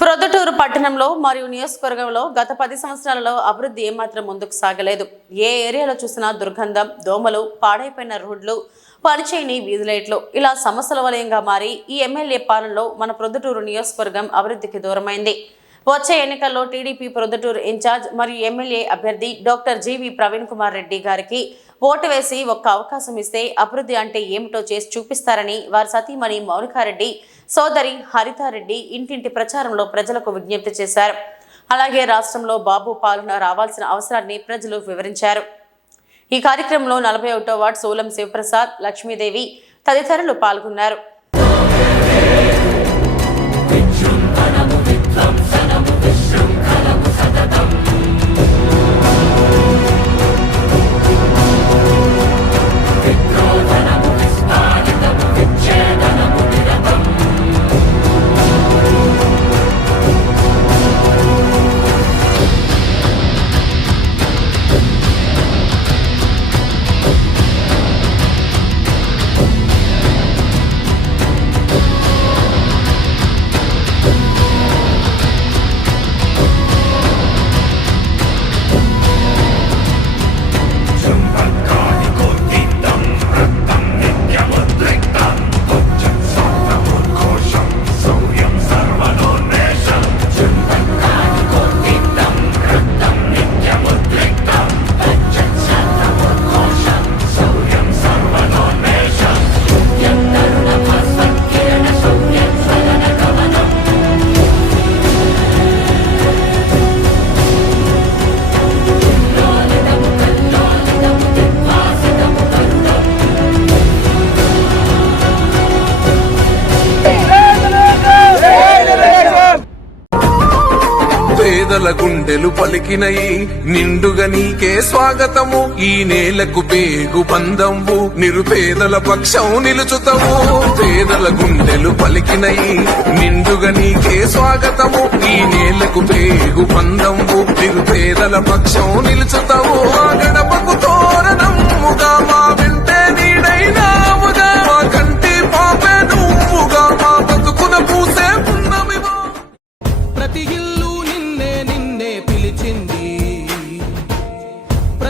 ప్రొద్దుటూరు పట్టణంలో మరియు నియోజకవర్గంలో గత పది సంవత్సరాలలో అభివృద్ధి ఏమాత్రం ముందుకు సాగలేదు. ఏ ఏరియాలో చూసినా దుర్గంధం దోమలు పాడైపోయిన రోడ్లు పనిచేయని వీధి లైట్లు ఇలా సమస్యల వలయంగా మారి ఈ ఎమ్మెల్యే పాలనలో మన ప్రొద్దుటూరు నియోజకవర్గం అభివృద్ధికి దూరమైంది. వచ్చే ఎన్నికల్లో టీడీపీ ప్రొద్దుటూరు ఇన్ఛార్జ్ మరియు ఎమ్మెల్యే అభ్యర్థి డాక్టర్ జీవి ప్రవీణ్ కుమార్ రెడ్డి గారికి ఓటు వేసి ఒక్క అవకాశం ఇస్తే అభివృద్ధి అంటే ఏమిటో చేసి చూపిస్తారని వారి సతీమణి మౌనికారెడ్డి సోదరి హరితారెడ్డి ఇంటింటి ప్రచారంలో ప్రజలకు విజ్ఞప్తి చేశారు. అలాగే రాష్ట్రంలో బాబు పాలన రావాల్సిన అవసరాన్ని ప్రజలు వివరించారు. ఈ కార్యక్రమంలో నలభై ఒకటో వార్డు సోలం శివప్రసాద్ లక్ష్మీదేవి తదితరులు పాల్గొన్నారు. పేదల గుండెలు పలికినయి. నిండుగా నీకే స్వాగతము. ఈ నేలకు పేగు బంధంవు నిరుపేదల పక్షం నిలుచుతవు పేదల గుండెలు పలికినయి. నిండుగా నీకే స్వాగతము. ఈ నేలకు పేగు బంధంవు నిరుపేదల పక్షం నిలుచుతవు గణపకు తోరణముగా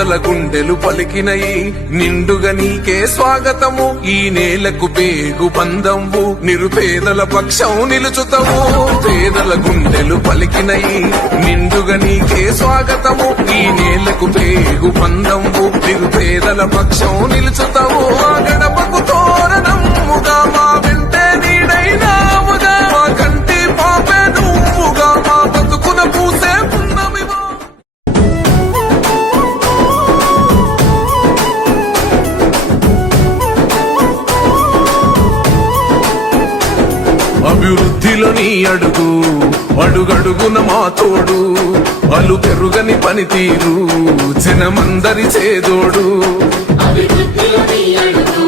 పేదల గుండెలు పలికినయి. నిండుగా నీకే స్వాగతము. ఈ నేలకు పేగు బంధంబు నిరుపేదల పక్షం నిలుచుతవు పేదల గుండెలు పలికినయి. నిండుగా నీకే స్వాగతము. ఈ నేలకు పేగు బంధంబు నిరుపేదల పక్షం నిలుచుతవు అభివృద్ధిలో నీ అడుగు అడుగడుగున మా తోడు అలు పెరుగని పనితీరు జనమందరి చేదోడు. అభివృద్ధిలో నీ అడుగు